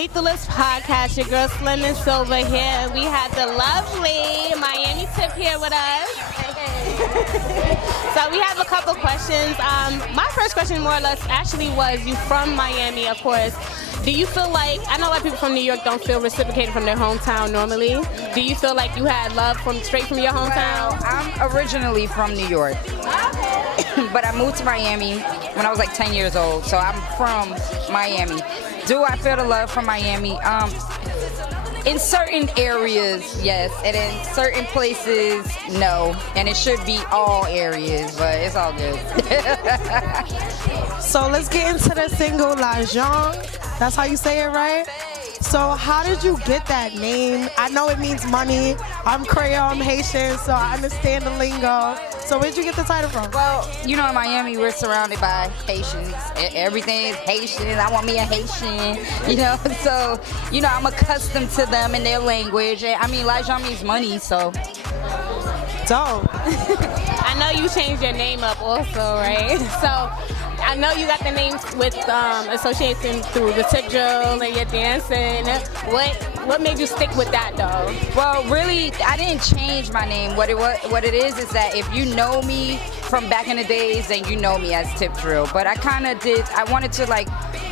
Lethal List Podcast. Your girl Slim and Silver here, and we have the lovely Miami Tip here with us. So we have a couple questions. My first question, more or less, actually was, you from Miami, of course. Do you feel like, I know a lot of people from New York don't feel reciprocated from their hometown normally. Do you feel like you had love straight from your hometown? Well, I'm originally from New York, but I moved to Miami when I was like 10 years old, so I'm from Miami. Do I feel the love from Miami? In certain areas, yes, and in certain places, no. And it should be all areas, but it's all good. So let's get into the single L'Argent. That's how you say it, right? So how did you get that name? I know it means money. I'm Creole, I'm Haitian, so I understand the lingo. So where'd you get the title from? Well, you know, in Miami, we're surrounded by Haitians. Everything is Haitian. I want me a Haitian, you know? So, you know, I'm accustomed to them and their language. And, I mean, L'Argent means money, so. Dope. I know you changed your name up also, right? So I know you got the name with association through the Tip Dril and your dancing. What made you stick with that though? Well, really, I didn't change my name. What it is that if you know me from back in the days, then you know me as Tip Dril. But I wanted to like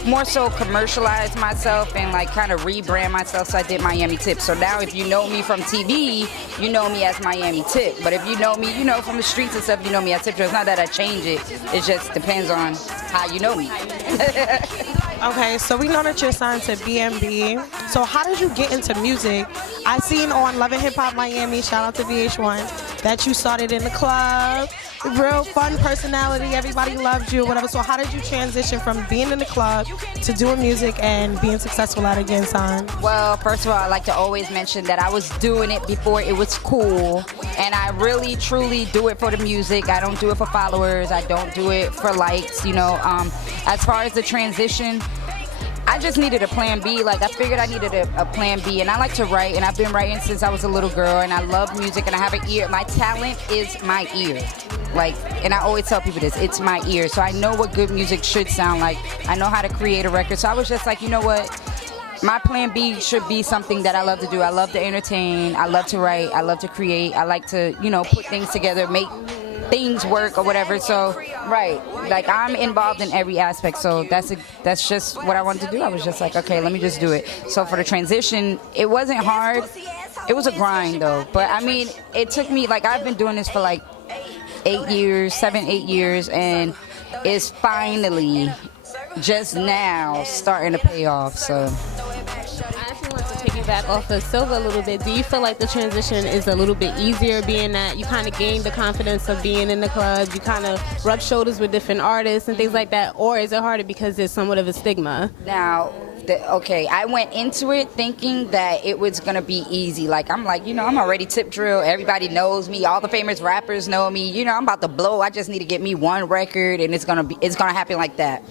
more so commercialize myself and like kind of rebrand myself, so I did Miami Tip. So now if you know me from TV, you know me as Miami Tip. But if you know me, you know, from the streets and stuff, you know me as Tip Dril. It's not that I change it. It just depends on how you know me. Okay, so we know that you're signed to BMB. So how did you get into music? I seen on Love and Hip Hop Miami, shout out to VH1, that you started in the club. Real fun personality, everybody loved you, whatever. So how did you transition from being in the club to doing music and being successful at it again, son? Well, first of all, I like to always mention that I was doing it before it was cool. And I really, truly do it for the music. I don't do it for followers. I don't do it for likes, you know. As far as the transition, I just needed a plan B. Like, I figured I needed a plan B. And I like to write, and I've been writing since I was a little girl, and I love music, and I have an ear. My talent is my ear. Like, and I always tell people this, it's my ear. So I know what good music should sound like. I know how to create a record. So I was just like, you know what? My plan B should be something that I love to do. I love to entertain. I love to write. I love to create. I like to, you know, put things together, make things work or whatever. So, right, like I'm involved in every aspect. So that's just what I wanted to do. I was just like, okay, let me just do it. So for the transition, it wasn't hard. It was a grind though. But I mean, it took me, like, I've been doing this for like 8 years, 8 years, and it's finally just now starting to pay off. So I actually want to take you back off of Silver a little bit. Do you feel like the transition is a little bit easier, being that you kind of gained the confidence of being in the club, you kind of rub shoulders with different artists and things like that, or is it harder because there's somewhat of a stigma? now, okay, I went into it thinking that it was gonna be easy. Like, I'm like, you know, I'm already Tip Dril. Everybody knows me. All the famous rappers know me. You know, I'm about to blow. I just need to get me one record, and it's gonna happen like that.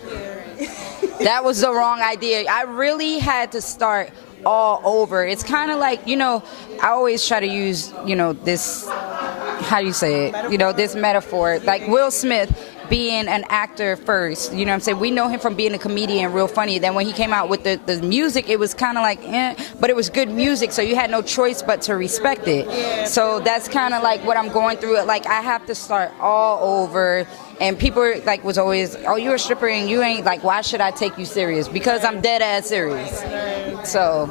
That was the wrong idea. I really had to start all over. It's kind of like, you know, I always try to use, you know, this, how do you say it? You know, this metaphor. Like Will Smith being an actor first, you know what I'm saying? We know him from being a comedian, real funny. Then when he came out with the music, it was kind of like, but it was good music, so you had no choice but to respect it. So that's kind of like what I'm going through. Like, I have to start all over. And people like was always, oh, you're a stripper and you ain't, like, why should I take you serious? Because I'm dead ass serious. So,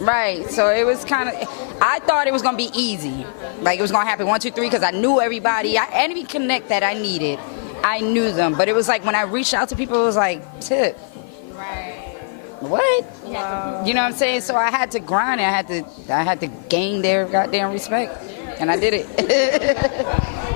right. So it was kind of, I thought it was going to be easy. Like, it was going to happen 1, 2, 3, because I knew everybody. Any connect that I needed, I knew them. But it was like when I reached out to people, it was like, Tip. Right. What? Wow. You know what I'm saying? So I had to grind. I had to gain their goddamn respect. And I did it.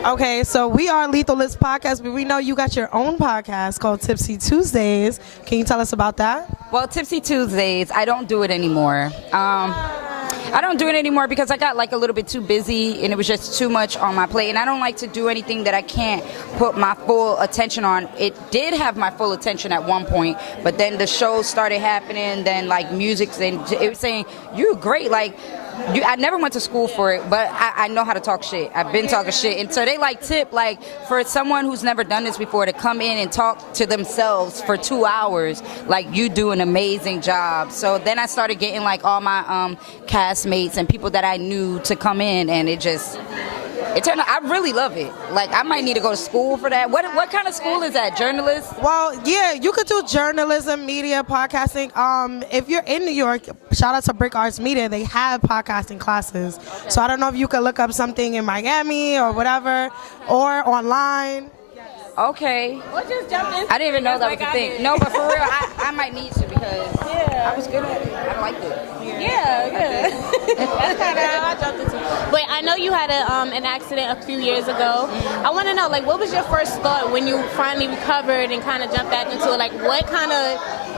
Okay, so we are Lethal List Podcast, but we know you got your own podcast called Tipsy Tuesdays. Can you tell us about that? Well, Tipsy Tuesdays, I don't do it anymore. I don't do it anymore because I got like a little bit too busy and it was just too much on my plate. And I don't like to do anything that I can't put my full attention on. It did have my full attention at one point, but then the shows started happening, then like music, and it was saying, you're great, like, I never went to school for it, but I know how to talk shit. I've been talking shit. And so they like Tip, like for someone who's never done this before to come in and talk to themselves for 2 hours, like you do an amazing job. So then I started getting like all my castmates and people that I knew to come in, and it turned out, I really love it. Like, I might need to go to school for that. What kind of school is that? Journalist? Well, yeah, you could do journalism, media, podcasting. If you're in New York, shout out to Brick Arts Media, they have podcasting classes. So I don't know if you could look up something in Miami or whatever, or online. Okay. Or just jump in. I didn't even know that was a thing. No, but for real, I might need to because I was good at it. I liked it. Yeah. That's kind of how I jumped into it. But I know you had an accident a few years ago. I want to know, like, what was your first thought when you finally recovered and kind of jumped back into it? Like,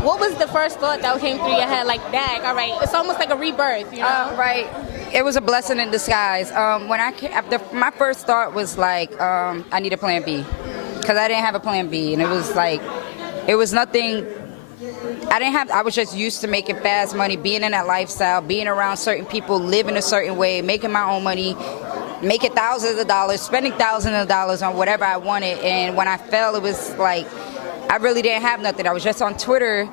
what was the first thought that came through your head? Like, dang, all right, it's almost like a rebirth, you know? Right. It was a blessing in disguise. My first thought was like, I need a plan B. Because I didn't have a plan B, and it was nothing. I was just used to making fast money, being in that lifestyle, being around certain people, living a certain way, making my own money, making thousands of dollars, spending thousands of dollars on whatever I wanted. And when I fell, it was like I really didn't have nothing. I was just on Twitter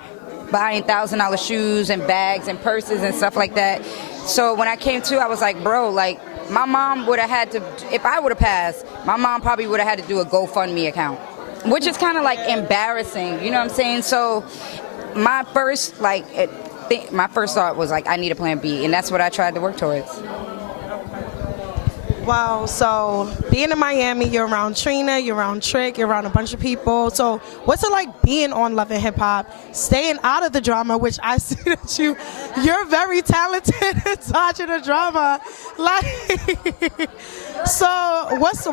buying $1,000 shoes and bags and purses and stuff like that. So when I came to, I was like, bro, like, my mom would have had to, if I would have passed, my mom probably would have had to do a GoFundMe account, which is kind of like embarrassing, you know what I'm saying? So my first thought was like, I need a plan B, and that's what I tried to work towards. Wow, so being in Miami, you're around Trina, you're around Trick, you're around a bunch of people. So what's it like being on Love and Hip Hop, staying out of the drama, which I see that you're very talented at dodging the drama. Like, so what's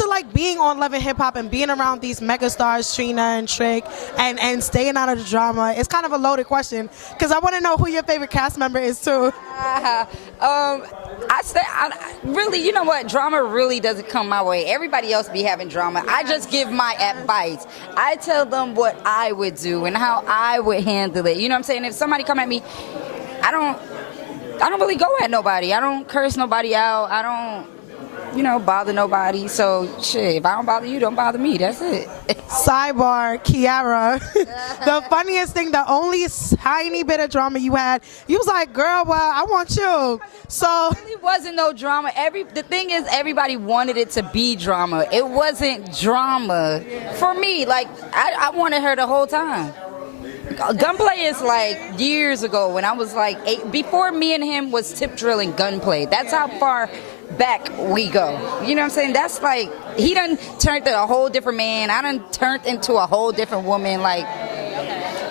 it like being on Love and Hip Hop and being around these megastars, Trina and Trick, and staying out of the drama? It's kind of a loaded question because I want to know who your favorite cast member is too. Really, you know what? Drama really doesn't come my way. Everybody else be having drama. I just give my advice. I tell them what I would do and how I would handle it. You know what I'm saying? If somebody come at me, I don't really go at nobody. I don't curse nobody out. I don't, bother nobody. So, shit, if I don't bother you, don't bother me. That's it. Sidebar, Kiara. The funniest thing, the only tiny bit of drama you had, you was like, girl, well, I want you. So it really wasn't no drama. The thing is, everybody wanted it to be drama. It wasn't drama. For me, like, I wanted her the whole time. Gunplay is like years ago when I was like 8. Before me and him was Tip Dril and Gunplay. That's how far back we go. You know what I'm saying? That's like, he done turned to a whole different man. I done turned into a whole different woman. Like,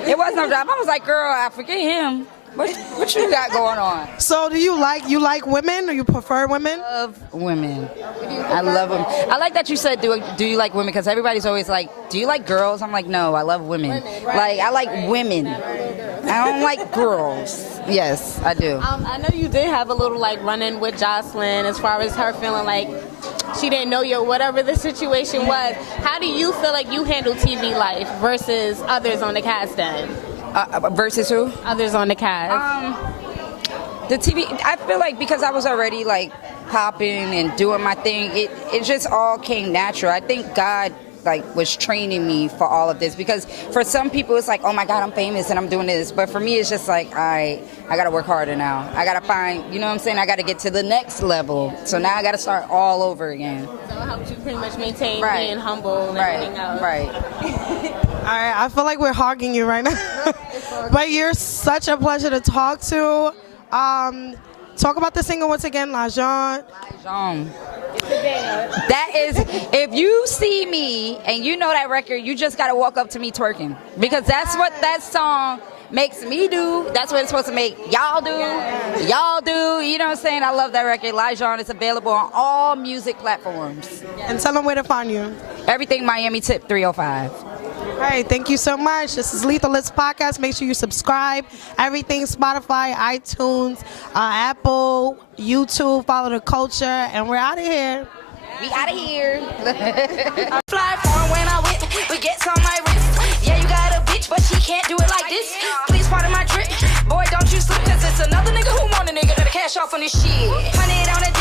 it wasn't no drama. I was like, girl, I forget him. What you got going on? So do you like women, or you prefer women? I love women. I love them. I like that you said, do you like women? Because everybody's always like, do you like girls? I'm like, no, I love women. Like, I like women. I don't like girls. Yes, I do. I know you did have a little like run-in with Jocelyn as far as her feeling like she didn't know you, whatever the situation was. How do you feel like you handle TV life versus others on the cast then? Versus who? Others on the cast. The TV, I feel like because I was already like popping and doing my thing, it just all came natural. I think God like was training me for all of this, because for some people it's like, oh my God, I'm famous and I'm doing this, but for me it's just like, I gotta work harder now. I gotta find, you know what I'm saying, I gotta get to the next level. So now I gotta start all over again. So it helps you pretty much maintain being humble and everything else. Right. All right, I feel like we're hogging you right now. But you're such a pleasure to talk to. Talk about the single once again, La Jean. That is, if you see me and you know that record, you just gotta walk up to me twerking, because that's what that song makes me do. That's what it's supposed to make y'all do. Y'all do. You know what I'm saying? I love that record. La Jean is available on all music platforms. And tell them where to find you. Everything Miami Tip 305. All right, thank you so much. This is Lethal List Podcast. Make sure you subscribe. Everything, Spotify, iTunes, Apple, YouTube. Follow the culture, and we're out of here. We out of here. Fly foreign when I whip, we get on my wrist. Yeah, you got a bitch, but she can't do it like this. Please pardon my drip. Boy, don't you slip, cause it's another nigga who want a nigga that'll cash off off on this shit. 100 on the